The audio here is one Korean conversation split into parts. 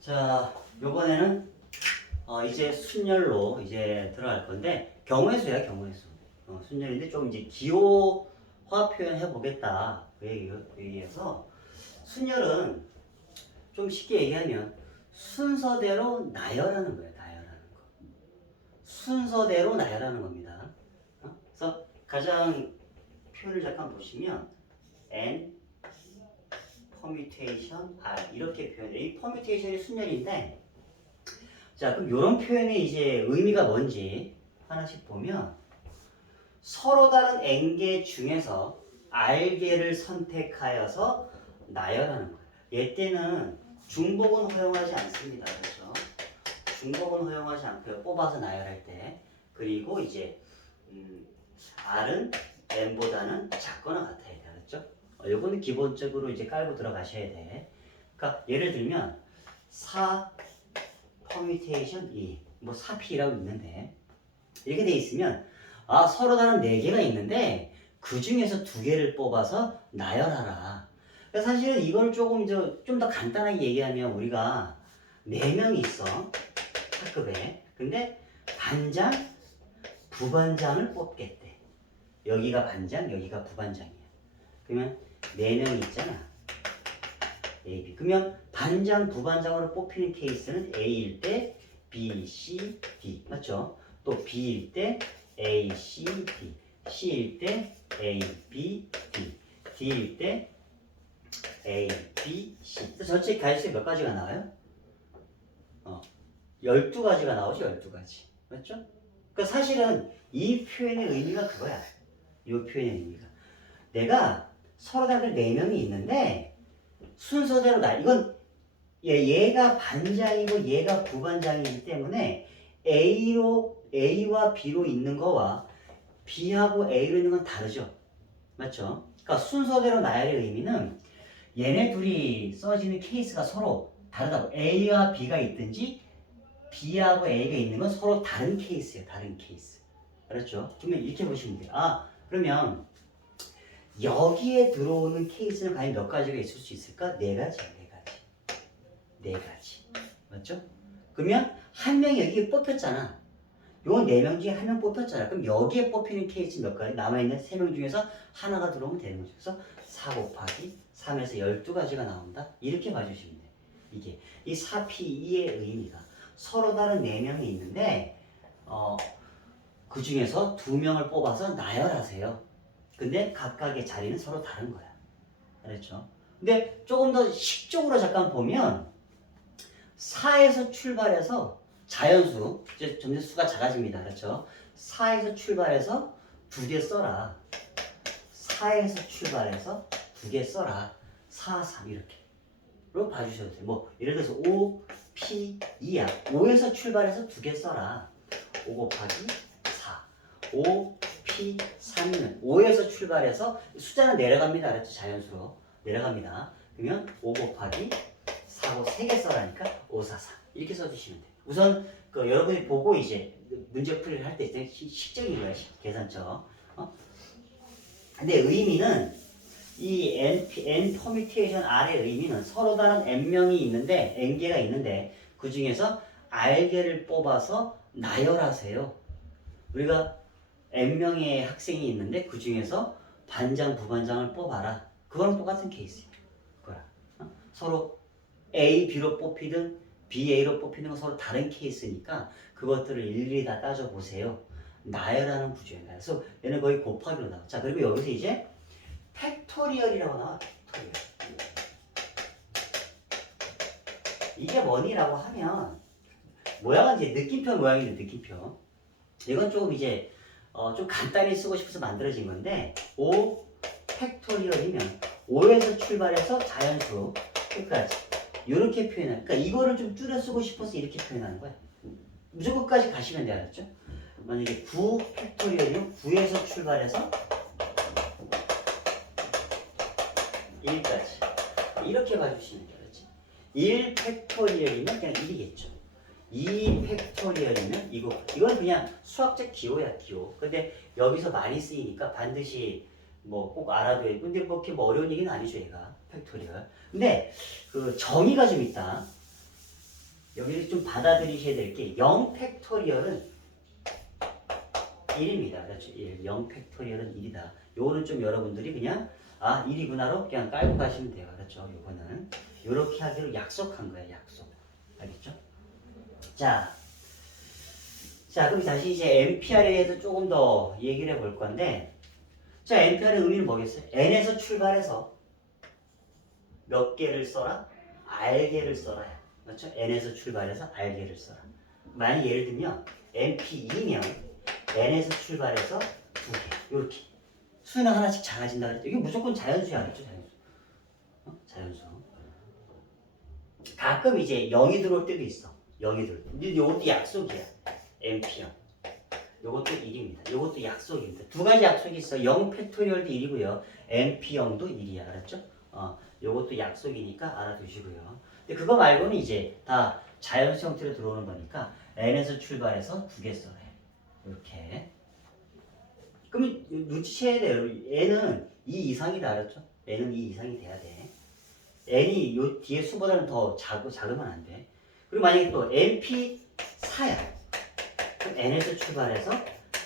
자, 요번에는 이제 순열로 이제 들어갈 건데 경우의 수야, 경우의 수. 순열인데 좀 이제 기호화 표현해 보겠다. 그 얘기해서 순열은 좀 쉽게 얘기하면 순서대로 나열하는 거예요. 나열하는 거. 순서대로 나열하는 겁니다. 그래서 가장 표현을 잠깐 보시면 n permutation r 이렇게 표현해요. 이 permutation이 순열인데 자, 그럼 이런 표현의 이제 의미가 뭔지 하나씩 보면 서로 다른 n개 중에서 r개를 선택하여서 나열하는 거예요. 얘 때는 중복은 허용하지 않습니다. 그렇죠? 중복은 허용하지 않고요. 뽑아서 나열할 때. 그리고 이제 r은 n보다는 작거나 같아야 돼. 그렇죠? 요거는 기본적으로 이제 깔고 들어가셔야 돼. 그러니까 예를 들면 4 permutation 2, 뭐 4p라고 있는데 이렇게 돼 있으면 서로 다른 4개가 있는데 그 중에서 2개를 뽑아서 나열하라. 사실은 이걸 조금 좀 더 간단하게 얘기하면 우리가 4명이 있어 학급에. 근데 반장, 부반장을 뽑겠대. 여기가 반장, 여기가 부반장이야. 그러면 4명이 있잖아. A, B. 그러면 반장, 부반장으로 뽑히는 케이스는 A일 때 B, C, D. 맞죠? 또 B일 때 A, C, D. C일 때 A, B, D. D일 때 A, B, C. 전체 가지수 몇 가지가 나와요? 12가지가 나오죠, 12가지. 맞죠? 그러니까 사실은 이 표현의 의미가 그거야. 이 표현의 의미가. 내가 서로 다들 4명이 있는데 순서대로 이건 얘가 반장이고 얘가 부반장이기 때문에 A와 B로 있는 거와 B하고 A로 있는 건 다르죠. 맞죠? 그러니까 순서대로 나열의 의미는 얘네 둘이 써지는 케이스가 서로 다르다고. A와 B가 있든지 B하고 A가 있는 건 서로 다른 케이스예요. 다른 케이스. 그렇죠? 그러면 이렇게 보시면 돼요. 그러면 여기에 들어오는 케이스는 과연 몇 가지가 있을 수 있을까? 4가지. 4가지. 맞죠? 그러면 한 명이 여기에 뽑혔잖아. 요 4명 중에 한 명 뽑혔잖아. 그럼 여기에 뽑히는 케이스 몇 가지? 남아있는 3명 중에서 하나가 들어오면 되는 거죠. 그래서 4 곱하기 3에서 12가지가 나온다. 이렇게 봐주시면 돼요. 이게 이 4P2의 의미가 서로 다른 4명이 있는데 그 중에서 2명을 뽑아서 나열하세요. 근데 각각의 자리는 서로 다른 거야. 그렇죠? 근데 조금 더 식적으로 잠깐 보면 4에서 출발해서 자연수, 이제 점점 수가 작아집니다. 그렇죠? 4에서 출발해서 2개 써라. 4에서 출발해서 2개 써라. 4, 3 이렇게. 로 봐주셔도 돼요. 뭐 예를 들어서 5, P, 2야. 5에서 출발해서 2개 써라. 5 곱하기 4. 5, P, 3이면 5에서 출발해서 숫자는 내려갑니다. 그렇죠? 자연수로 내려갑니다. 그러면 5 곱하기 4고 3개 써라니까 5, 4, 3 이렇게 써주시면 돼요. 우선 여러분이 보고 이제 문제 풀이를 할 때 식적인 거야. 계산적. 근데 의미는 이 n permutation r의 의미는 서로 다른 n명이 있는데 n개가 있는데 그 중에서 r개를 뽑아서 나열하세요. 우리가 n명의 학생이 있는데 그 중에서 반장, 부반장을 뽑아라. 그거랑 똑같은 케이스예요. 그거랑. 서로 A, B로 뽑히든 B, A로 뽑히는 건 서로 다른 케이스니까 그것들을 일일이 다 따져보세요. 나열하는 구조예요. 그래서 얘는 거의 곱하기로 나와. 자, 그리고 여기서 이제 팩토리얼이라고 나와. 팩토리얼. 이게 뭐니라고 하면 모양은 이제 느낌표 모양인데 느낌표. 이건 조금 이제 좀 간단히 쓰고 싶어서 만들어진 건데 5 팩토리얼이면 5에서 출발해서 자연수 끝까지 이렇게 표현하는. 그러니까 이거를 좀 줄여 쓰고 싶어서 이렇게 표현하는 거야. 무조건까지 가시면 돼요. 알았죠? 만약에 9 팩토리얼이면 9에서 출발해서 1까지 이렇게 봐주시면 돼요. 그렇지? 1 팩토리얼이면 그냥 1이겠죠. 2 팩토리얼이면 이건 그냥 수학적 기호야, 기호. 근데 여기서 많이 쓰이니까 반드시 뭐 꼭 알아둬야 돼. 근데 뭐 이렇게 어려운 얘기는 아니죠, 얘가. 팩토리얼. 근데 그 정의가 좀 있다. 여기를 좀 받아들이셔야 될 게 0 팩토리얼은 1입니다. 그렇죠? 1. 0 팩토리얼은 1이다. 요거는 좀 여러분들이 그냥 1이구나로 그냥 깔고 가시면 돼요. 그렇죠? 요거는 요렇게 하기로 약속한 거예요. 약속. 알겠죠? 자, 그럼 다시 이제 NPR에 대해서 조금 더 얘기를 해볼 건데, 자, NPR의 의미는 뭐겠어요? N에서 출발해서 몇 개를 써라? R개를 써라. 그렇죠? N에서 출발해서 R개를 써라. 만약 예를 들면 NP2면 N에서 출발해서 2개. 요렇게. 수는 하나씩 작아진다 그랬죠? 이게 무조건 자연수야. 알았죠? 자연수. 자연수. 가끔 이제 0이 들어올 때도 있어. 0이 들어올 때. 근데 요것도 약속이야. NP0. 요것도 1입니다. 요것도 약속입니다. 두 가지 약속이 있어. 0 팩토리얼도 1이고요. NP0도 1이야. 알았죠? 요것도 약속이니까 알아두시고요. 근데 그거 말고는 이제 다 자연수 형태로 들어오는 거니까 n에서 출발해서 2개 써요. 이렇게. 그러면 눈치채야 돼요. n은 2 이상이다. 알았죠? n은 2 이상이 돼야 돼. n이 요 뒤에 수보다는 더 작으면 안 돼. 그리고 만약에 또 NP4야. 그럼 n에서 출발해서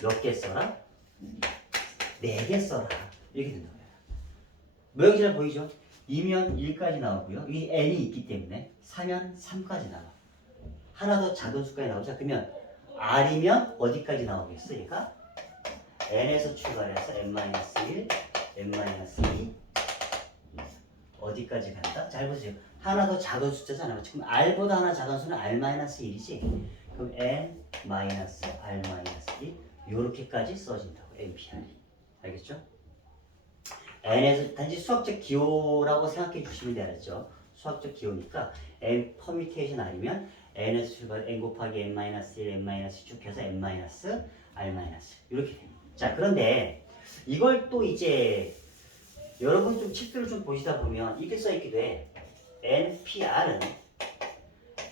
몇 개 써라? 4개 써라. 이렇게 된다. 모양이 잘 보이죠? 2면 1까지 나오고요. 이 n이 있기 때문에 4면 3까지 나와. 하나 더 작은 수까지 나오자. 그러면 r이면 어디까지 나오겠어? 얘가 n에서 출발해서 n-1, n-2 어디까지 간다? 잘 보세요. 하나 더 작은 숫자잖아. 지금 r보다 하나 작은 수는 r-1이지. 그럼 n-r-1 이렇게까지 써진다고. NPR이. 알겠죠? n에서 단지 수학적 기호라고 생각해 주시면 되겠죠. 수학적 기호니까 n 퍼뮤테이션 아니면 n에서 출발 n 곱하기 n-1, n-2 쭉 해서 n-r- 이렇게 됩니다. 자, 그런데 이걸 또 이제 여러분 좀 책들을 좀 보시다 보면 이렇게 써 있기도 해. NPR은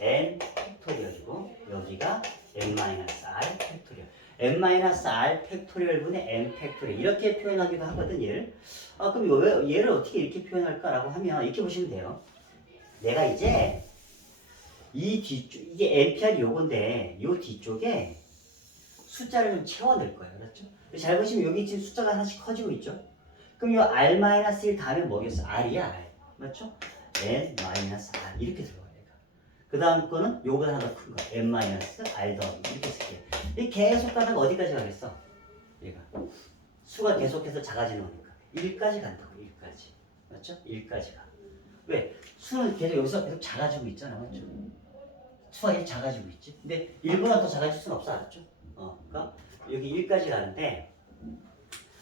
n 팩토리얼이고 여기가 n-r 팩토리얼. n-r 팩토리얼 분의 n 팩토리얼 이렇게 표현하기도 하거든 얘를. 그럼 얘를 어떻게 이렇게 표현할까라고 하면 이렇게 보시면 돼요. 내가 이제 이 뒤쪽 이게 NPR이 요건데 요 뒤쪽에 숫자를 좀 채워 넣을 거예요. 그렇죠? 잘 보시면 여기 지금 숫자가 하나씩 커지고 있죠? 그럼 이 R-1 다음에 뭐겠어? R이야, R. 맞죠? N-R 이렇게 들어가요. 그 다음 거는 요거보다 하나 더 큰 거. N-R 더하기 이렇게 쓸게요. 이 계속 가다가 어디까지 가겠어? 얘가 수가 계속해서 작아지는 거니까 1까지 간다고. 1까지. 맞죠? 1까지 가. 왜? 수는 계속 여기서 계속 작아지고 있잖아. 맞죠? 수가 계속 작아지고 있지. 근데 1보다 더 작아질 수는 없어. 알았죠? 그러니까 여기 1까지 가는데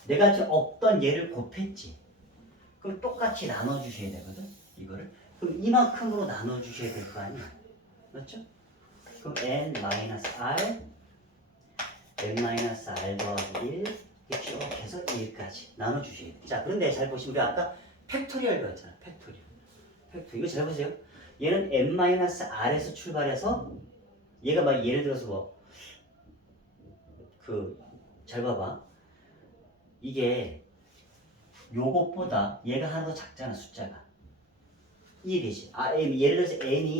내가 지금 없던 얘를 곱했지. 그럼 똑같이 나눠주셔야 되거든. 이거를. 그럼 이만큼으로 나눠주셔야 될 거 아니야. 맞죠? 그럼 n-r n-r 더하기 1 이렇게 쭉 해서 1까지 나눠주셔야 돼. 자, 그런데 잘 보시면 우리 아까 팩토리얼 배웠잖아. 팩토리얼. 이거 잘 보세요. 얘는 n-r에서 출발해서 얘가 막 예를 들어서 뭐 잘 봐봐. 이게 요것보다 얘가 하나 더 작잖아. 숫자가 1이지. 예를 들어서 n이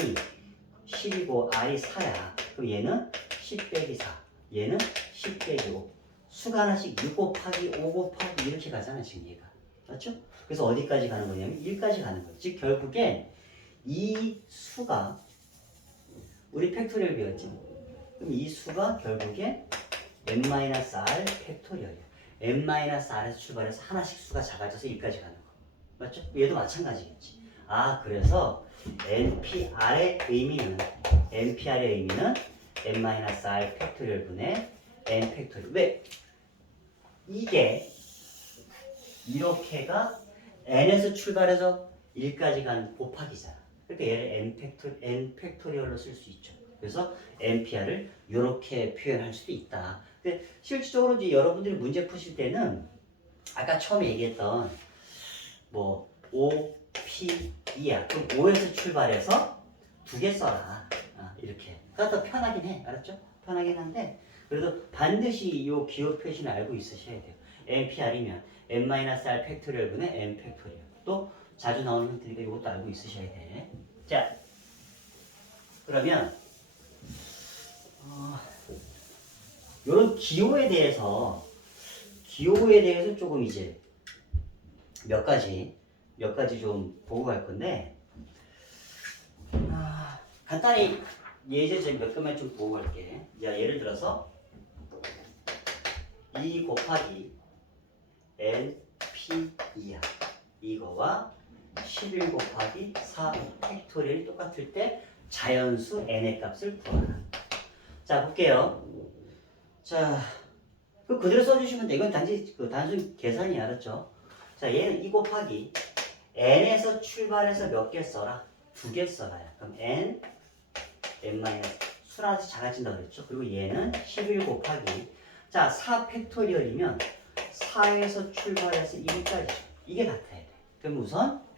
10이고 r이 4야. 그럼 얘는 10 빼기 4. 얘는 10 빼기 5. 수가 하나씩 6 곱하기 5 곱하기 이렇게 가잖아. 지금 얘가. 맞죠? 그래서 어디까지 가는 거냐면 1까지 가는 거지. 즉 결국엔 이 수가 우리 팩토리얼 배웠지. 그럼 이 수가 결국에 n-r 팩토리얼이야. n-r에서 출발해서 하나씩 수가 작아져서 1까지 가는 거. 맞죠? 얘도 마찬가지겠지. 그래서 NPR의 의미는 n-r 팩토리얼 분의 n 팩토리얼. 왜? 이게 이렇게가 n에서 출발해서 1까지 간 곱하기잖아. 그러니까 얘를 n 팩토리얼로 쓸 수 있죠. 그래서 NPR을 이렇게 표현할 수도 있다. 근데 실질적으로 이제 여러분들이 문제 푸실 때는 아까 처음에 얘기했던 뭐 O, P, E야. 그럼 O에서 출발해서 2개 써라. 이렇게. 그가 더 편하긴 해. 알았죠? 편하긴 한데 그래도 반드시 이 기호 표시는 알고 있으셔야 돼요. NPR이면 n-r 팩토리얼 분의 n 팩토리얼. 또 자주 나오는 형태니까 이것도 알고 있으셔야 돼. 자, 그러면 이런 기호에 대해서 조금 이제 몇 가지 좀 보고 갈 건데 간단히 예제 몇 개만 좀 보고 갈게. 자, 예를 들어서 2 곱하기 NP2야. 이거와 11 곱하기 4 팩토리얼이 똑같을 때 자연수 n의 값을 구하라. 자, 볼게요. 자, 그대로 써주시면 돼. 이건 단순 계산이 알았죠? 자, 얘는 2 곱하기 n에서 출발해서 몇 개 써라? 2개 써라요. 그럼 n 수라서 작아진다고 그랬죠? 그리고 얘는 11 곱하기 자, 4 팩토리얼이면 4에서 출발해서 1까지 이게 같아야 돼. 그럼 우선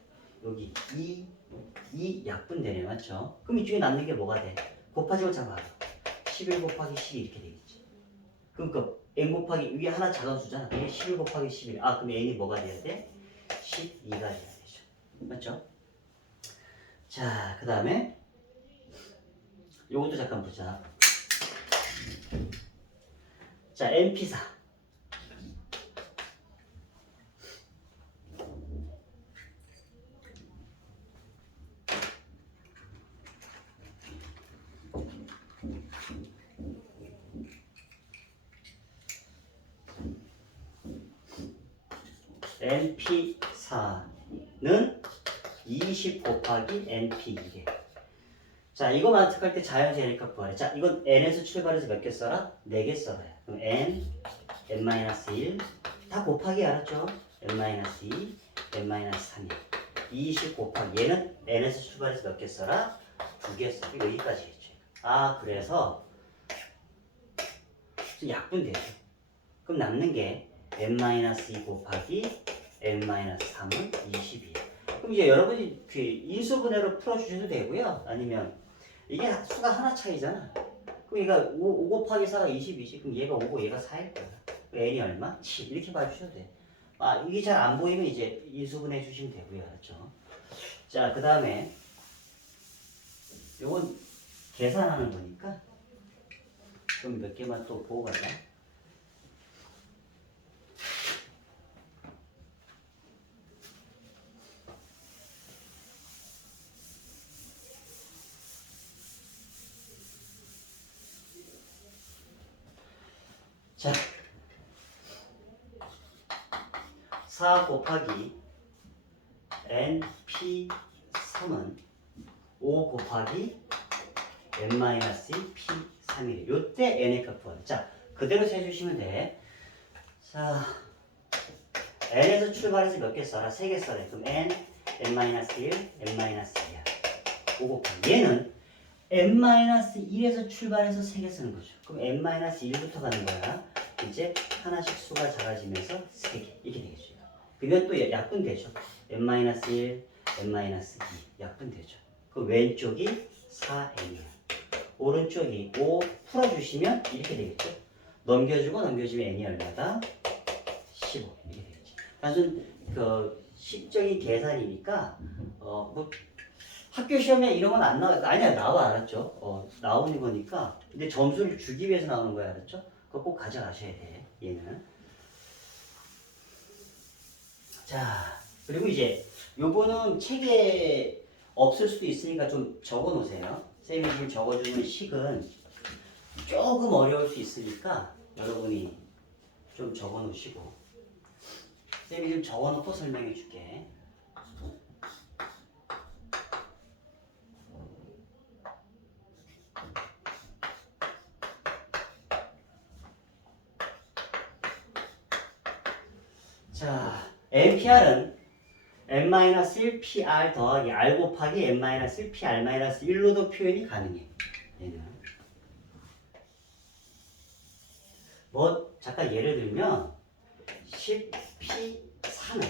여기 2 약분되네, 맞죠? 그럼 이쪽에 남는 게 뭐가 돼? 곱하지고 잡아. 11 곱하기 12 이렇게 되겠지. 그럼 n 곱하기 위에 하나 작은 수잖아. 이게 11 곱하기 11. 그럼 n이 뭐가 돼야 돼? 12가 돼야 되죠. 맞죠? 자, 그 다음에 요것도 잠깐 보자. 자, NP4. NP4는 20 곱하기 NP2개. 자, 이거 만족할 때 자연수 n의 값 구하래. 자, 이건 n에서 출발해서 몇 개 써라? 4개 써라. 그럼 n-1 다 곱하기 알았죠? n-2, n-3이야. 20 곱하기 얘는 n에서 출발해서 몇 개 써라? 2개 써. 여기까지 했죠. 그래서 약분되죠. 그럼 남는 게 n-2 곱하기 n-3은 20이에요. 그럼 이제 여러분이 그 인수분해로 풀어주셔도 되고요. 아니면 이게 수가 하나 차이잖아. 그럼 얘가 5 곱하기 4가 20이지. 그럼 얘가 5고 얘가 4일 거야. n이 얼마? 7. 이렇게 봐주셔도 돼. 이게 잘 안 보이면 이제 인수분해 주시면 되고요. 알았죠? 자, 그 다음에 요건 계산하는 거니까 좀 몇 개만 또 보고 가자. 자, 4 곱하기 NP3은 5 곱하기 n-P3이래. 요때 n의 값 구하래. 자, 그대로 세주시면 돼. 자, n에서 출발해서 몇 개 써라? 3개 써라. 그럼 n-1, n-2야. 5 곱하기 얘는 n-1에서 출발해서 3개 쓰는 거죠. 그럼 n-1부터 가는 거야. 이제 하나씩 수가 작아지면서 3개 이렇게 되겠죠. 그러면 또 약분되죠. n-1, n-2 약분되죠. 그 왼쪽이 4n이야. 오른쪽이 5 풀어주시면 이렇게 되겠죠. 넘겨주면 n이 얼마다? 15 이렇게 되겠지. 단순 식적인 계산이니까 뭐 학교 시험에 이런 건 안 나와. 아니야, 나와. 알았죠? 나오는 거니까. 근데 점수를 주기 위해서 나오는 거야. 알았죠? 그거 꼭 가져가셔야 돼. 얘는. 자, 그리고 이제 요거는 책에 없을 수도 있으니까 좀 적어 놓으세요. 쌤이 지금 적어주는 식은 조금 어려울 수 있으니까 여러분이 좀 적어 놓으시고 쌤이 지금 적어 놓고 설명해 줄게. 자, NPR은 n-1 PR 더하기 R 곱하기 n-1 PR-1로도 표현이 가능해. 얘는. 뭐 잠깐 예를 들면 10P3은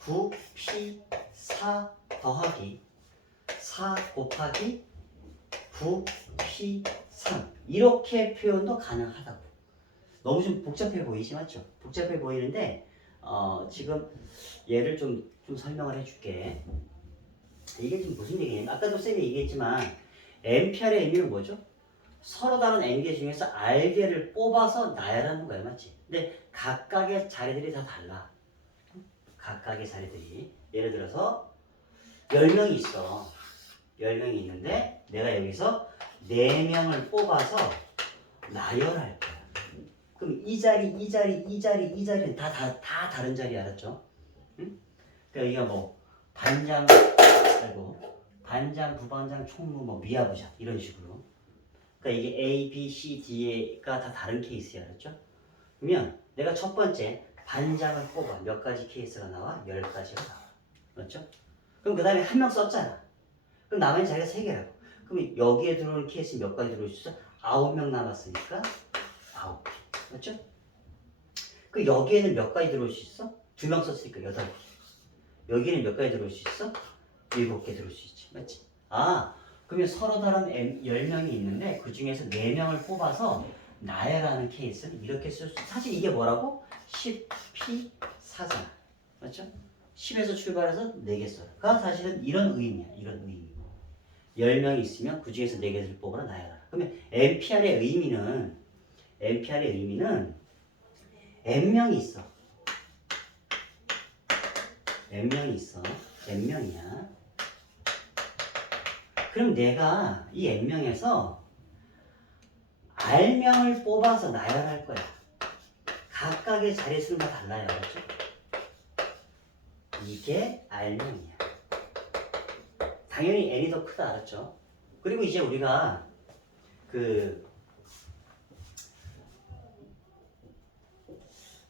9P4 더하기 4 곱하기 9P3 이렇게 표현도 가능하다고. 너무 좀 복잡해 보이지, 맞죠? 복잡해 보이는데 지금 얘를 좀 설명을 해줄게. 이게 지금 무슨 얘기냐면 아까도 쌤이 얘기했지만 NPR의 의미는 뭐죠? 서로 다른 N개 중에서 R개를 뽑아서 나열하는 거야, 맞지? 근데 각각의 자리들이 다 달라. 각각의 자리들이. 예를 들어서 10명이 있어. 10명이 있는데 내가 여기서 4명을 뽑아서 나열할 거야. 그럼 이 자리, 이 자리, 이 자리, 이 자리는 다 다른 자리 알았죠? 응? 그러니까 여기가 뭐 반장, 아이고, 반장, 부반장, 총무, 뭐 미아부장 이런 식으로. 그러니까 이게 A, B, C, D가 다 다른 케이스야, 알았죠? 그러면 내가 첫 번째 반장을 뽑아. 몇 가지 케이스가 나와? 10가지가 나와. 맞죠? 그럼 그 다음에 한 명 썼잖아. 그럼 남은 자리가 3개라고. 그럼 여기에 들어오는 케이스 몇 가지 들어올 수 있어? 9명 남았으니까 9개. 맞죠? 그 여기에는 몇 가지 들어올 수 있어? 2명 썼으니까 8개. 여기는 몇 가지 들어올 수 있어? 7개 들어올 수 있지. 맞지? 아, 그러면 서로 다른 10명이 있는데 그 중에서 4명을 뽑아서 나열하는 케이스는 이렇게 쓸 수 있어. 사실 이게 뭐라고? 10P4잖아. 맞죠? 10에서 출발해서 4개 써라. 그러니까 사실은 이런 의미야. 이런 의미. 10명이 있으면 그 중에서 4개를 뽑아라 나열하라. 그러면 NPR의 의미는 N명이 있어. N명이 있어. N명이야. 그럼 내가 이 N명에서 R명을 뽑아서 나열할 거야. 각각의 자릿수는 다 달라요. 그렇죠? 이게 R명이야. 당연히 N이 더 크다. 알았죠? 그리고 이제 우리가 그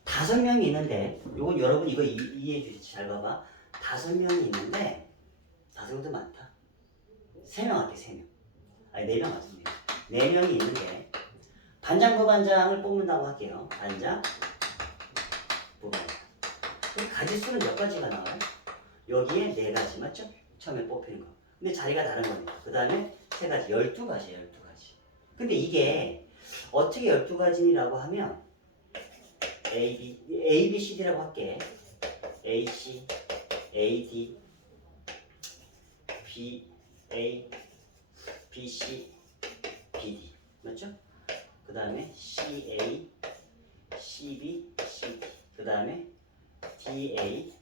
5명이 있는데 요건 여러분 이거 이해해 주시지. 잘 봐봐. 5명이 있는데 5명도 많다. 3명 할게. 3명. 아니 4명 맞습니다. 4명이 있는데 반장 부반장을 뽑는다고 할게요. 반장 부반장. 그럼 가지수는 몇 가지가 나와요? 여기에 4가지 맞죠? 처음에 뽑히는 거. 근데 자리가 다른 겁니다. 그 다음에 3가지 12가지 12가지. 근데 이게 어떻게 12가지라고 하면 A, B, C, D라고 할게. A, C, A, D, B, A, B, C, B, D. 맞죠? 그 다음에 C, A, C, B, C, D. 그 다음에 D, A,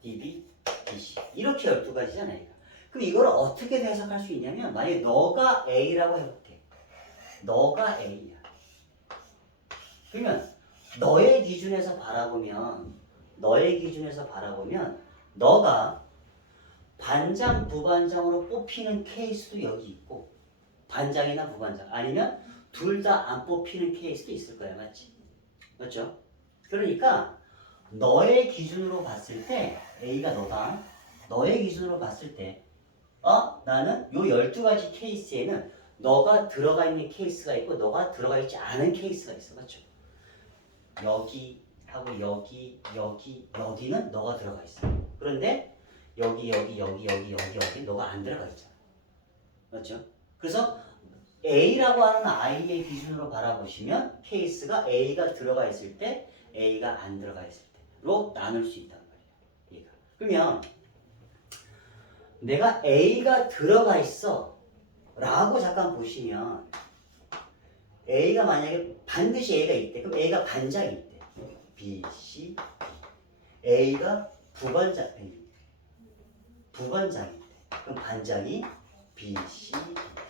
D, B, D, C. 이렇게 12가지잖아요. 그럼 이걸 어떻게 해석할 수 있냐면 만약에 너가 A라고 해볼게. 너가 A야. 그러면 너의 기준에서 바라보면 너가 반장, 부반장으로 뽑히는 케이스도 여기 있고 반장이나 부반장 아니면 둘 다 안 뽑히는 케이스도 있을 거야. 맞지? 맞죠? 그러니까 너의 기준으로 봤을 때 A가 너다. 너의 기준으로 봤을 때 나는 요 12가지 케이스에는 너가 들어가 있는 케이스가 있고 너가 들어가 있지 않은 케이스가 있어. 맞죠? 여기 하고 여기는 너가 들어가 있어. 그런데 여기 너가 안 들어가 있잖아. 맞죠? 그래서 A라고 하는 I의 기준으로 바라보시면 케이스가 A가 들어가 있을 때, A가 안 들어가 있을 때로 나눌 수 있단 말이야. 얘가. 그러면 내가 A가 들어가 있어 라고 잠깐 보시면 A가 만약에 반드시 A가 있대. 그럼 A가 반장이 있대. B, C, D. A가 부반장이 있대. 그럼 반장이 B, C, D.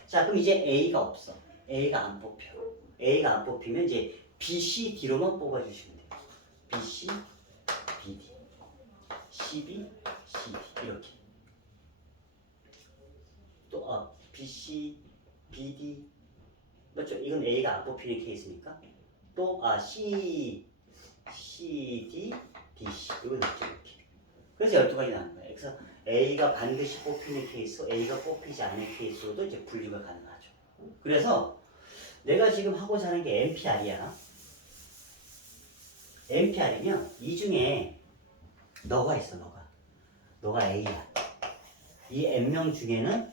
자, 그럼 이제 A가 없어. A가 안 뽑혀. A가 안 뽑히면 이제 B, C, D로만 뽑아주시면 돼요. B, C, B, D. C, B, C, D. 이렇게. 또, B, C, B, D. 맞죠? 이건 A가 안 뽑히는 케이스니까. 또, C, D, D, C. 이건 있죠, 이렇게. 그래서 12가지 나온 거예요. 그래서 A가 반드시 뽑히는 케이스, A가 뽑히지 않는 케이스로도 이제 분류가 가능하죠. 그래서 내가 지금 하고자 하는 게 NPR이야. NPR이면 이 중에 너가 있어, 너가 A야. 이 N명 중에는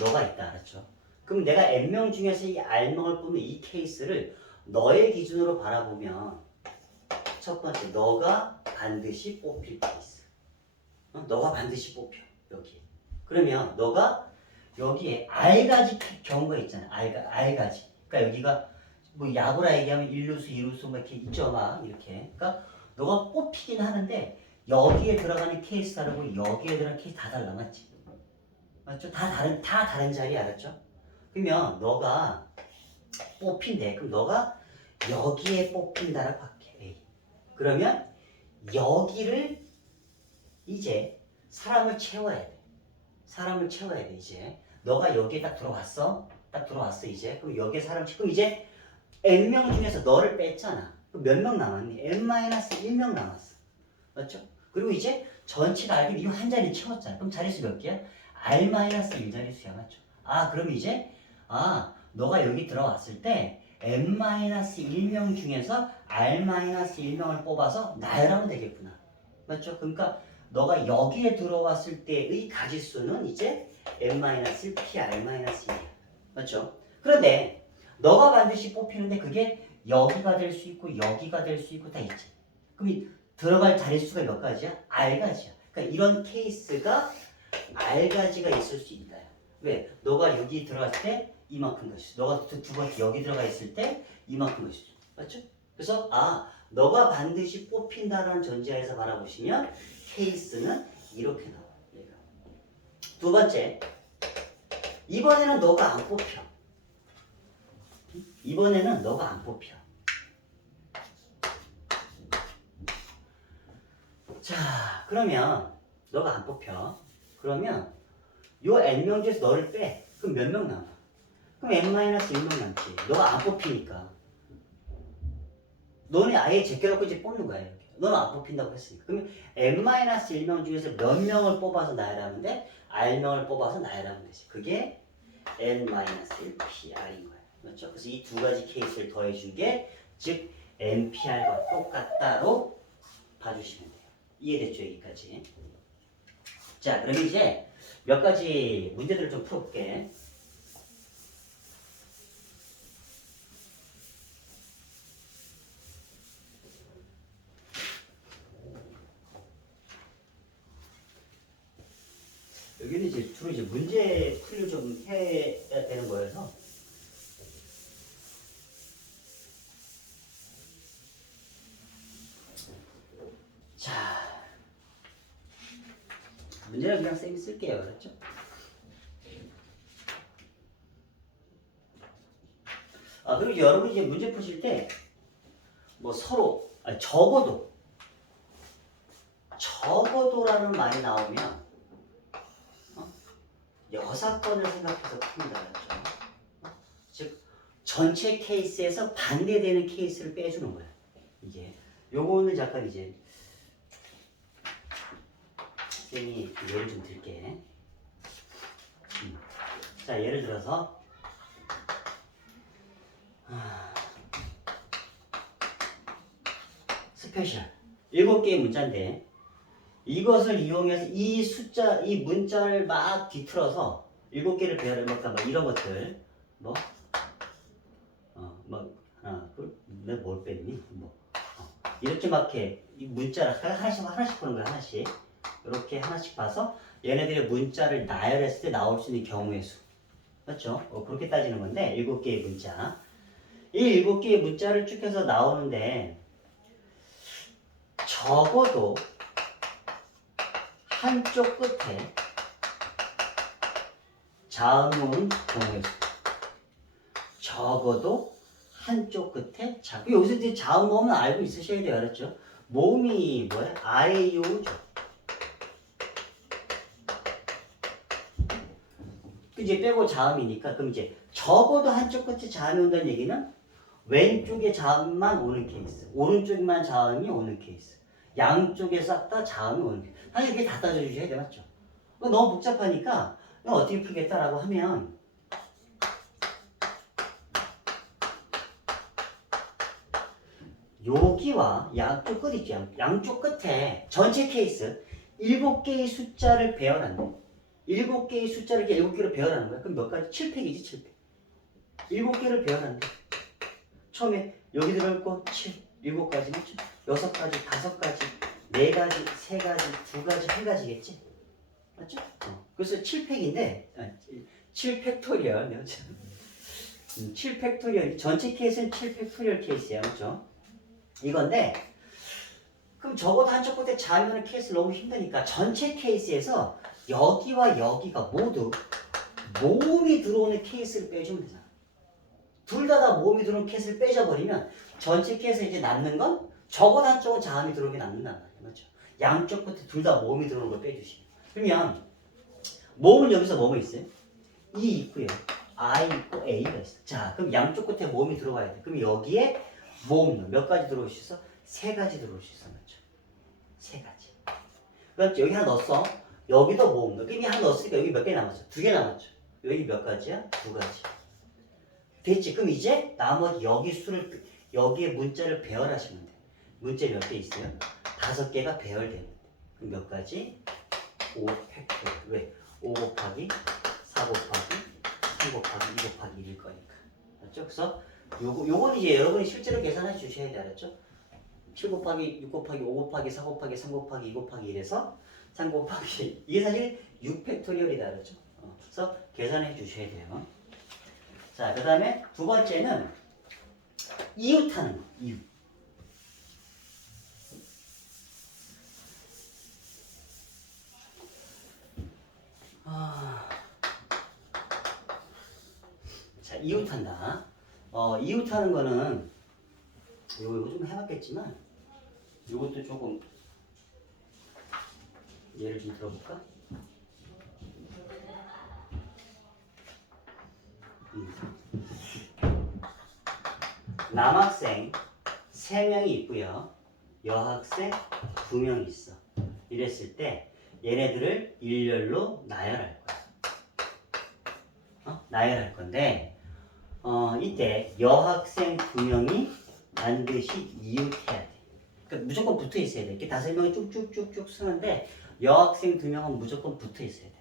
너가 있다, 알았죠? 그럼 내가 N명 중에서 이 R명을 뽑는 이 케이스를 너의 기준으로 바라보면 첫 번째, 너가 반드시 뽑힐 케이스. 너가 반드시 뽑혀. 여기. 그러면 너가 여기에 R가지 경우가 있잖아. R가지. 그러니까 여기가 뭐 야구라 얘기하면 1루수, 2루수 뭐 이렇게 있죠. 막 이렇게. 그러니까 너가 뽑히긴 하는데 여기에 들어가는 케이스 다르고 여기에 들어가는 케이스 다 달라. 맞지? 맞죠? 다 다른 자리 알았죠? 그러면 너가 뽑힌대. 그럼 너가 여기에 뽑힌다라고 할게. A. 그러면 여기를 이제 사람을 채워야 돼. 사람을 채워야 돼, 이제. 너가 여기에 딱 들어왔어. 딱 들어왔어, 이제. 그럼 여기에 사람 채워. 그럼 이제 N명 중에서 너를 뺐잖아. 그럼 몇 명 남았니? N-1명 남았어. 맞죠? 그리고 이제 전체 알기 이거 한 자리 채웠잖아. 그럼 자릿수 몇 개야? R-1자릿수야. 맞죠? 아, 그럼 이제 너가 여기 들어왔을 때 N-1명 중에서 R-1명을 뽑아서 나열하면 되겠구나. 맞죠? 그러니까 너가 여기에 들어왔을 때의 가지수는 이제 N-1, PR-1이야. 맞죠? 그런데 너가 반드시 뽑히는데 그게 여기가 될 수 있고 여기가 될 수 있고 다 있지. 그럼 이 들어갈 자릿수가 몇 가지야? R가지야. 그러니까 이런 케이스가 R가지가 있을 수 있다. 왜? 너가 여기 들어갔을 때 이만큼 가지수. 너가 두 번째 여기 들어가 있을 때 이만큼 가지수. 맞죠? 그래서 너가 반드시 뽑힌다는 전제하에서 바라보시면 케이스는 이렇게 나와요. 얘가. 두 번째, 이번에는 너가 안 뽑혀. 이번에는 너가 안 뽑혀. 자, 그러면 너가 안 뽑혀. 그러면 요 N명 중에서 너를 빼. 그럼 몇 명 남아? 그럼 N-1명 남지. 너가 안 뽑히니까. 너는 아예 제껴놓고 이제 뽑는 거야. 이렇게. 너는 안 뽑힌다고 했으니까. 그러면 N-1명 중에서 몇 명을 뽑아서 나열하는데 R명을 뽑아서 나열하면 되지. 그게 N-1PR인 거야. 맞죠? 그래서 이 두 가지 케이스를 더해준 게 즉 NPR과 똑같다로 봐주시면 돼요. 이해됐죠? 여기까지. 자, 그럼 이제 몇 가지 문제들을 좀 풀어볼게. 여기는 이제 주로 이제 문제 풀이를 좀 해야 되는 거여서. 자, 문제는 그냥 쌤이 쓸게요. 그렇죠? 그리고 여러분 이제 문제 푸실 때 뭐 서로 적어도라는 말이 나오면 여사건을 생각해서 풉니다. 그렇죠? 즉 전체 케이스에서 반대되는 케이스를 빼주는 거야. 이게 요거는 잠깐 이제 쌤이 예를 좀 들게. 자, 예를 들어서 스페셜 7개의 문자인데 이것을 이용해서 이 문자를 막 뒤틀어서 7개를 배열해볼까 뭐 이런 것들 하나 내가 뭘 뺐니? 이렇게 막 해. 이 문자를 하나씩 보는 거야. 하나씩 이렇게 하나씩 봐서 얘네들의 문자를 나열했을 때 나올 수 있는 경우의 수. 맞죠? 그렇게 따지는 건데 7개의 문자 이 7개의 문자를 쭉 해서 나오는데 적어도 한쪽 끝에 자음이 오는 경우의 수. 적어도 한쪽 끝에 자음. 여기서 이제 자음 모음은 알고 있으셔야 돼요. 알았죠? 모음이 뭐야? 아에이오죠. 이제 빼고 자음이니까 그럼 이제 적어도 한쪽 끝에 자음이 온다는 얘기는 왼쪽에 자음만 오는 케이스, 오른쪽만 자음이 오는 케이스, 양쪽에 싹 다 자음이 오는 케이스. 사실 이렇게 다 따져주셔야 돼. 맞죠? 너무 복잡하니까 어떻게 풀겠다라고 하면 여기와 양쪽 끝 있죠. 양쪽 끝에 전체 케이스 7개의 숫자를 배열한다. 7개의 숫자를 7개로 배열하는 거야. 그럼 몇 가지? 7팩이지 7팩. 7개를 배열한다. 처음에 여기 들어있고 7, 7가지 맞죠? 6가지, 5가지, 4가지, 3가지, 2가지, 1가지겠지? 맞죠? 그래서 7팩인데 7팩토리얼 7팩토리얼 전체 케이스는 7팩토리얼 케이스야. 맞죠? 이건데 그럼 적어도 한쪽 끝에 자면은 케이스 너무 힘드니까 전체 케이스에서 여기와 여기가 모두 모음이 들어오는 케이스를 빼주면 되잖아. 둘 다 모음이 들어오는 케이스를 빼줘버리면 전체 케이스에 이제 남는 건 적어도 한쪽은 자음이 들어오는 게 남는단 말이야. 맞죠? 양쪽 끝에 둘 다 모음이 들어오는 걸 빼주시면. 그러면 모음은 여기서 뭐뭐 있어요? E 있고요. I 있고 A가 있어. 자, 그럼 양쪽 끝에 모음이 들어가야 돼. 그럼 여기에 모음 몇 가지 들어올 수 있어? 세 가지 들어올 수 있어. 맞죠? 세 가지. 그럼 여기 하나 넣었어. 여기도 모음 넣어. 이미 하나 넣었으니까 여기 몇 개 남았어? 두 개 남았죠. 여기 몇 가지야? 두 가지. 됐지? 그럼 이제 나머지 여기 수를 여기에 문자를 배열하시면 돼. 문자 몇 개 있어요? 5개가 배열되는 돼. 그럼 몇 가지? 5 팩토리얼. 왜? 5 곱하기 4 곱하기 3 곱하기 2 곱하기 1일 거니까. 맞죠? 그래서 요건 이제 여러분이 실제로 계산해 주셔야 돼. 알았죠? 7 곱하기 6 곱하기 5 곱하기 4 곱하기 3 곱하기 2 곱하기 1에서 3 곱하기 이게 사실 6팩토리얼이다. 그렇죠? 그래서 계산해 주셔야 돼요. 자, 그 다음에 두 번째는 이웃하는 거. 이웃. 자, 이웃한다. 이웃하는 거는 이거 좀 해봤겠지만 이것도 조금 예를 좀 들어볼까? 남학생 3명이 있고요. 여학생 2명이 있어. 이랬을 때 얘네들을 일렬로 나열할 거야. 나열할 건데 이때 여학생 2명이 반드시 이웃해야 돼. 그러니까 무조건 붙어 있어야 돼. 이렇게 5명이 쭉쭉쭉쭉 쓰는데 여학생 2명은 무조건 붙어 있어야 돼.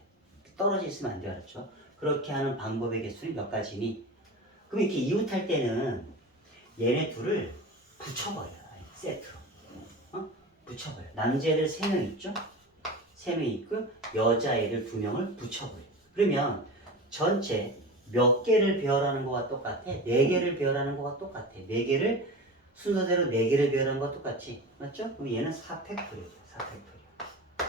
떨어져 있으면 안 돼. 알았죠? 그렇게 하는 방법의 개수는 몇 가지니? 그럼 이렇게 이웃할 때는 얘네 둘을 붙여버려. 세트로. 붙여버려. 남자애들 3명 있죠? 3명 있고 여자애들 2명을 붙여버려. 그러면 전체 몇 개를 배열하는 거와 똑같아? 4개를 배열하는 거와 똑같아. 4개를 순서대로 4개를 배열하는 거와 똑같지? 맞죠? 그럼 얘는 4팩토리얼이야. 4팩토리얼.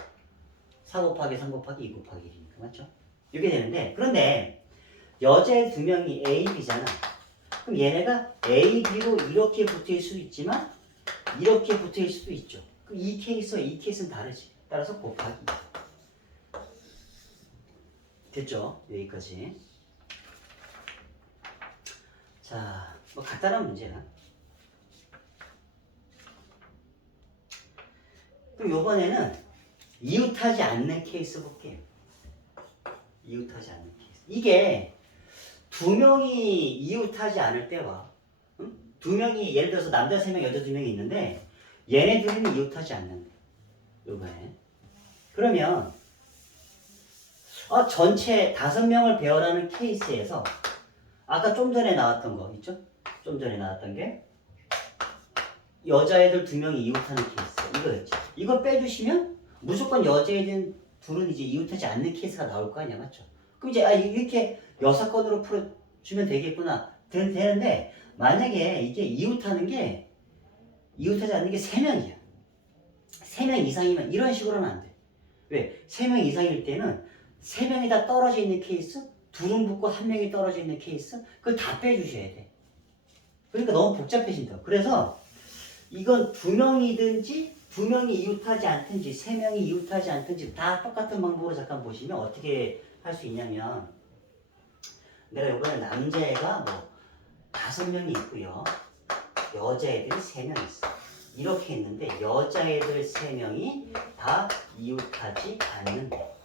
4 곱하기 3 곱하기 2 곱하기 1이니까. 맞죠? 이렇게 되는데 그런데 여자애 2명이 A, B잖아. 그럼 얘네가 A, B로 이렇게 붙어있을 수도 있지만 이렇게 붙어있을 수도 있죠. 그럼 이 케이스와 이 케이스는 다르지. 따라서 곱하기. 됐죠? 여기까지. 자, 뭐 간단한 문제야. 그럼 요번에는 이웃하지 않는 케이스 볼게요. 이웃하지 않는 케이스. 이게 2명이 이웃하지 않을 때와 2명이 예를 들어서 남자 3명, 여자 2명이 있는데 얘네들은 이웃하지 않는데 요번에 그러면 전체 5명을 배열하는 케이스에서 아까 좀 전에 나왔던 거 있죠? 좀 전에 나왔던 게 여자애들 2명이 이웃하는 케이스 이거였죠. 이거 빼주시면 무조건 여자애들 둘은 이제 이웃하지 않는 케이스가 나올 거 아니야. 맞죠? 그럼 이제 이렇게 6건으로 풀어주면 되겠구나 되는데 만약에 이게 이웃하지 않는 게 3명이야. 3명 이상이면 이런 식으로는 안 돼. 왜? 3명 이상일 때는 3명이 다 떨어져 있는 케이스, 둘은 붙고 1명이 떨어져 있는 케이스, 그걸 다 빼주셔야 돼. 그러니까 너무 복잡해진다. 그래서 이건 2명이든지 2명이 이웃하지 않든지 3명이 이웃하지 않든지 다 똑같은 방법으로 잠깐 보시면 어떻게 할 수 있냐면 내가 이번에 남자애가 뭐 5명이 있고요. 여자애들이 3명 있어. 이렇게 했는데 여자애들 3명이 다 이웃하지 않는데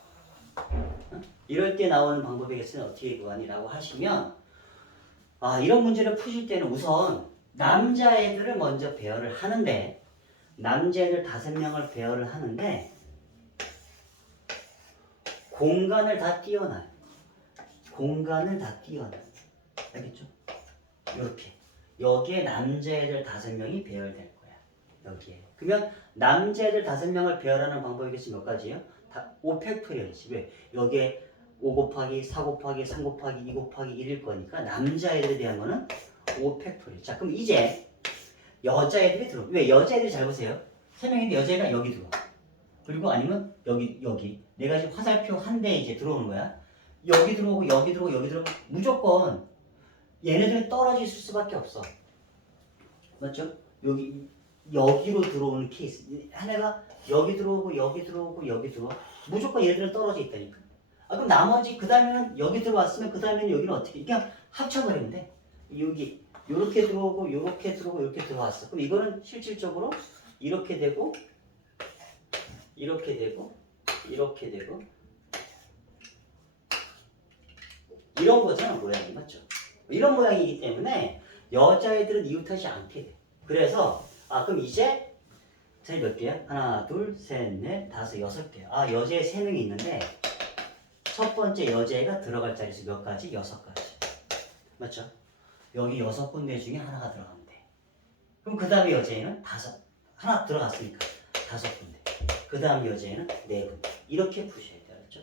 이럴 때 나오는 방법의 개수는 어떻게 구하니라고 하시면 이런 문제를 푸실 때는 우선 남자애들을 먼저 배열을 하는데 남자애들 5명을 배열을 하는데 공간을 다 띄워놔요. 공간을 다 띄워놔요. 알겠죠? 이렇게 여기에 남자애들 5명이 배열될 거야. 여기에. 그러면 남자애들 5명을 배열하는 방법이 몇 가지예요? 5팩토리얼이지. 왜? 여기에 5 곱하기 4 곱하기 3 곱하기 2 곱하기 1일 거니까 남자애들에 대한 거는 5팩토리얼. 자, 그럼 이제 여자애들이 들어. 왜? 여자애들이 잘 보세요. 3명인데 여자애가 여기 들어와. 그리고 아니면 여기. 내가 지금 화살표 한 대 이제 들어오는 거야. 여기 들어오고 여기 들어오고 여기 들어오고 무조건 얘네들은 떨어질 수밖에 없어. 맞죠? 여기로 들어오는 케이스. 하나가 여기 들어오고 여기 들어오고 여기 들어와. 무조건 얘네들은 떨어져 있다니까. 아, 그럼 나머지 그 다음에는 여기 들어왔으면 그 다음에는 여기는 어떻게? 그냥 합쳐버리면 돼. 여기 요렇게 들어오고 요렇게 들어오고 이렇게 들어왔어. 그럼 이거는 실질적으로 이렇게 되고 이렇게 되고 이렇게 되고 이런 거잖아, 모양이. 맞죠? 이런 모양이기 때문에 여자애들은 이웃하지 않게 돼. 그래서 그럼 이제 자리 몇 개야? 하나, 둘, 셋, 넷, 다섯, 6개. 여자애 3명이 있는데 첫 번째 여자애가 들어갈 자리수 몇 가지? 6가지. 맞죠? 여기 6군데 중에 하나가 들어가면 돼. 그럼 그 다음에 여자애는 하나 들어갔으니까 5군데. 그 다음 여자애는 4군데. 이렇게 푸셔야 돼요. 알았죠?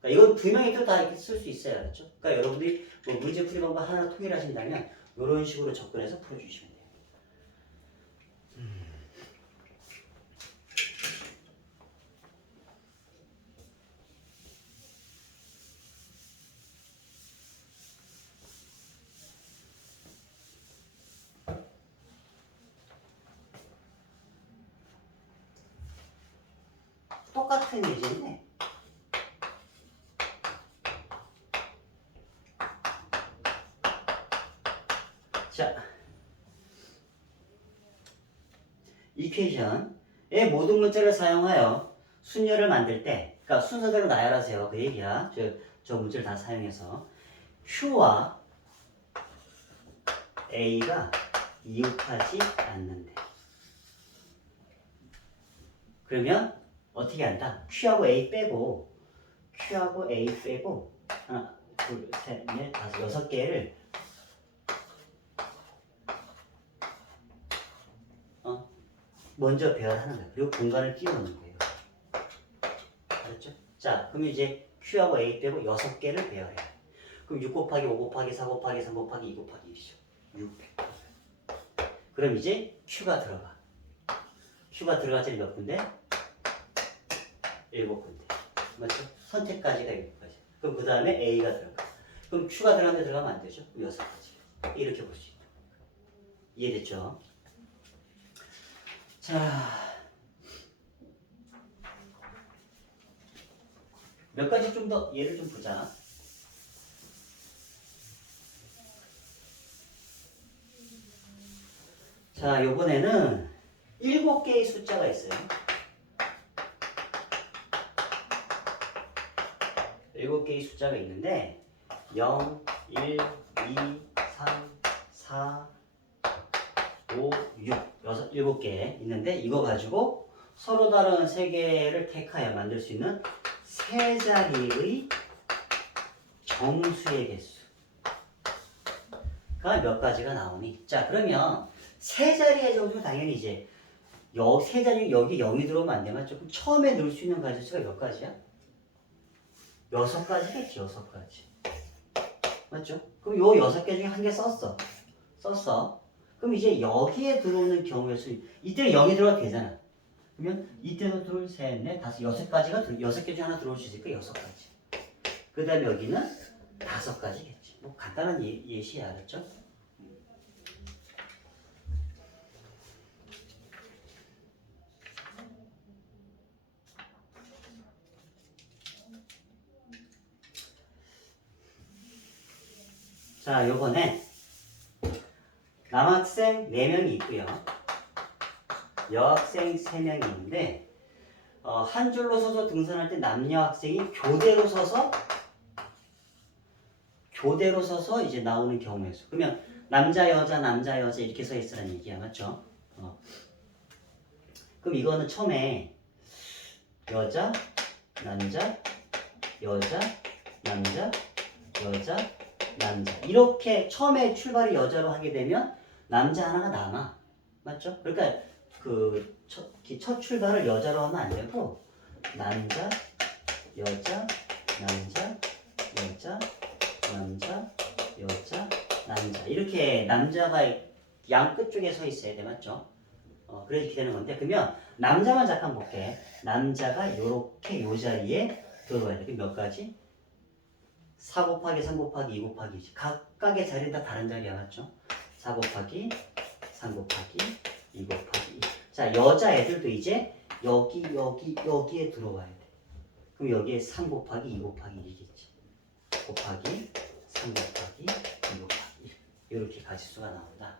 그러니까 이건 2명이 다 이렇게 쓸 수 있어요. 알았죠? 그러니까 여러분들이 뭐 문제 풀이 방법 하나 통일하신다면 이런 식으로 접근해서 풀어주시면 돼요. 똑같은 예제인데 자, 이퀘이션의 모든 문자를 사용하여 순열을 만들 때, 그러니까 순서대로 나열하세요. 그 얘기야. 저 문제를 다 사용해서 Q와 A가 이웃하지 않는데. 그러면 어떻게 한다? Q하고 A 빼고 하나, 둘, 셋, 넷, 다섯, 6개를 먼저 배열하는 거예요. 그리고 공간을 띄워놓는 거예요. 알았죠? 자, 그럼 이제 Q하고 A 빼고 6개를 배열해. 그럼 6 곱하기 5 곱하기 4 곱하기 3 곱하기 2 곱하기 1이죠. 600. 그럼 이제 Q가 들어가. Q가 들어갈 자리 몇 군데? 7군데. 맞죠? 선택까지가 7가지. 그럼 그 다음에 A가 들어가. 그럼 Q가 들어가는 데 들어가면 안 되죠? 6가지. 이렇게 볼 수 있다. 이해됐죠? 자, 몇 가지 좀 더 예를 좀 보자. 자, 요번에는 7개의 숫자가 있어요. 7개의 숫자가 있는데 0, 1, 2, 3, 4, 5, 6 7개 있는데 이거 가지고 서로 다른 3개를 택하여 만들 수 있는 세 자리의 정수의 개수가 몇 가지가 나오니? 자, 그러면 세 자리의 정수는 당연히 이제 세 자리 여기 0이 들어오면 안 되면 조금 처음에 넣을 수 있는 가지수가 몇 가지야? 6가지겠지. 6가지. 맞죠? 그럼 요 6개 중에 한 개 썼어. 그럼 이제 여기에 들어오는 경우의 수, 이때는 0이 들어가도 되잖아. 그러면 이때도 둘, 셋, 넷, 다섯, 6가지가 6개 중에 하나 들어올 수 있으니까 6가지. 그 다음에 여기는 5가지겠지. 뭐 간단한 예시야. 알았죠? 자, 요번에 남학생 4명이 있고요. 여학생 3명이 있는데 한 줄로 서서 등산할 때 남녀 학생이 교대로 서서 이제 나오는 경우의 수. 그러면 남자 여자 이렇게 서 있으라는 얘기야. 맞죠? 그럼 이거는 처음에 여자 남자 이렇게 처음에 출발이 여자로 하게 되면 남자 하나가 남아. 맞죠? 그러니까 그 첫 출발을 여자로 하면 안 되고 남자, 여자, 남자, 여자, 남자, 여자, 남자. 이렇게 남자가 양 끝쪽에 서 있어야 돼, 맞죠? 그래서 이렇게 되는 건데, 그러면 남자만 잠깐 볼게. 남자가 요렇게 요 자리에 들어와야 돼. 몇 가지? 4 곱하기 3 곱하기 2 곱하기 2. 각각의 자리는 다 다른 자리야, 맞죠? 4 곱하기 3 곱하기 2 곱하기 2. 자, 여자애들도 이제 여기에 들어와야 돼. 그럼 여기에 3 곱하기 2 곱하기 1이겠지. 곱하기 3 곱하기 2 곱하기 1. 이렇게 가지수가 나온다.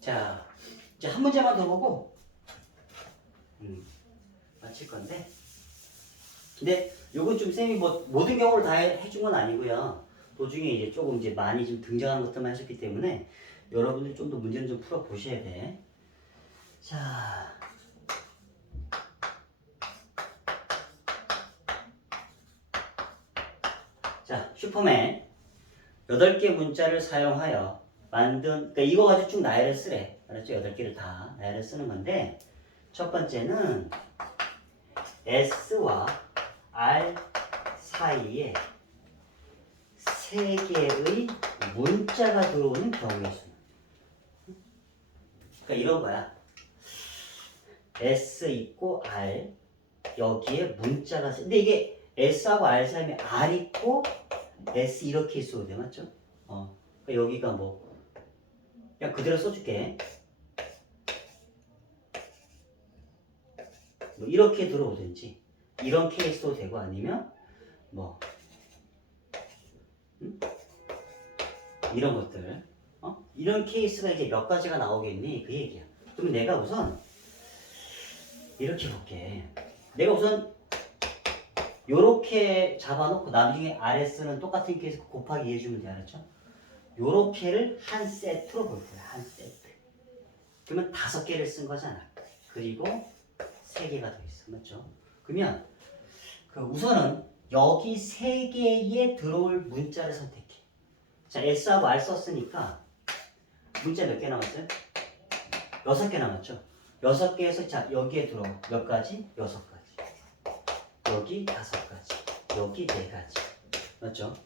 자, 이제 한 문제만 더 보고 마칠 건데, 근데 요건 좀 쌤이 뭐 모든 경우를 다 해준 건 아니고요. 도중에 이제 조금 이제 많이 좀 등장하는 것들만 하셨기 때문에 여러분들 좀 더 문제는 좀 풀어 보셔야 돼. 자, 슈퍼맨 8개 문자를 사용하여 만든, 그러니까 이거 가지고 쭉 나열을 쓰래. 알았죠? 8개를 다 나열을 쓰는 건데, 첫 번째는 S와 R 사이에 3개의 문자가 들어오는 경우의 수. 그러니까 이런 거야. S 있고 R, 여기에 문자가 근데 이게 S하고 R 사이에 R 있고 S 이렇게 써도 돼, 맞죠? 그러니까 여기가 뭐 그냥 그대로 써줄게. 뭐 이렇게 들어오든지 이런 케이스도 되고, 아니면 뭐 이런 것들, 이런 케이스가 이제 몇 가지가 나오겠니? 그 얘기야. 그러면 내가 우선 이렇게 볼게. 내가 우선 요렇게 잡아놓고 나중에 RS는 똑같은 케이스 곱하기 2 해주면 돼, 알았죠? 요렇게를 한 세트로 볼 거야, 한 세트. 그러면 5개를 쓴 거잖아. 그리고 3개가 더 있어, 맞죠? 그러면 우선은 여기 3개에 들어올 문자를 선택해. 자, S하고 R 썼으니까 문자 몇 개 남았어요? 6개 남았죠? 6개에서 자, 여기에 들어올 몇 가지? 6가지. 여기 5가지. 여기 4가지. 맞죠?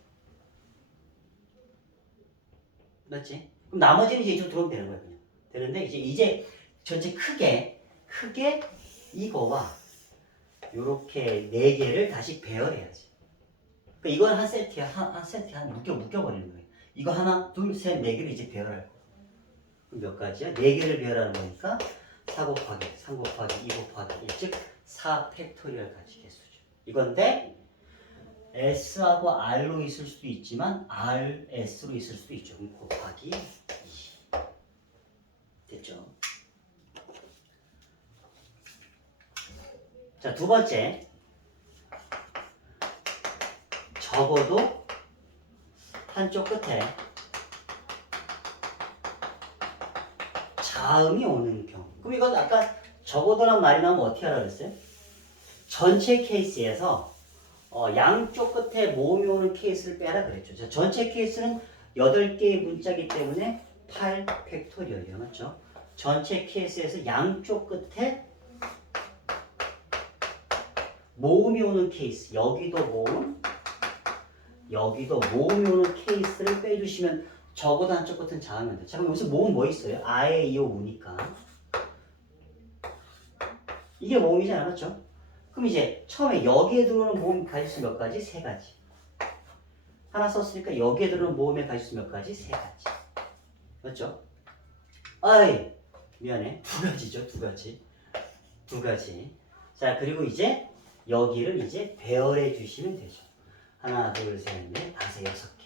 맞지? 그럼 나머지는 이제 이쪽으로 들어오면 되는 거야, 그냥. 되는데, 이제 전체 크게 이거와 요렇게 4개를 다시 배열해야지. 그러니까 이건 한 세트야. 한 세트에 묶여버리는 거예요. 이거 하나, 둘, 셋, 4개를 이제 배열할 거야. 그럼 몇 가지야? 4개를 배열하는 거니까 4 곱하기 3 곱하기 2 곱하기 1, 즉 4 팩토리얼 가지 개수죠. 이건데 S하고 R로 있을 수도 있지만 RS로 있을 수도 있죠. 그럼 곱하기 2. 됐죠? 자, 두 번째. 적어도 한쪽 끝에 자음이 오는 경우. 그럼 이건 아까 적어도란 말이 나오면 어떻게 하라 그랬어요? 전체 케이스에서 양쪽 끝에 모음이 오는 케이스를 빼라 그랬죠. 자, 전체 케이스는 8개의 문자이기 때문에 8 팩토리얼이에요. 맞죠? 전체 케이스에서 양쪽 끝에 모음이 오는 케이스, 여기도 모음, 여기도 모음이 오는 케이스를 빼주시면 적어도 한쪽 끝은 자으면 돼. 자, 그럼 여기서 모음 뭐 있어요? 아에 이어 우니까. 이게 모음이잖아, 맞죠? 그럼 이제 처음에 여기에 들어오는 모음 가지수 몇 가지? 3가지. 하나 썼으니까 여기에 들어오는 모음의 가지수 몇 가지? 3가지. 맞죠? 아이, 미안해. 2가지죠, 2가지. 2가지. 자, 그리고 이제 여기를 이제 배열해 주시면 되죠. 하나, 둘, 셋, 넷, 5, 6개.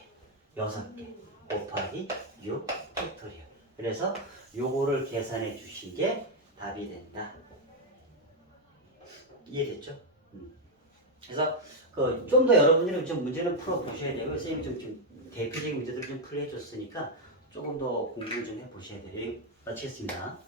6개 곱하기 6 팩토리얼. 그래서 요거를 계산해 주신 게 답이 된다. 이해됐죠? 그래서 좀 더 여러분들이 좀 문제는 풀어 보셔야 되고, 선생님이 좀 대표적인 문제들을 좀 풀어 줬으니까 조금 더 공부 좀 해 보셔야 돼요. 마치겠습니다.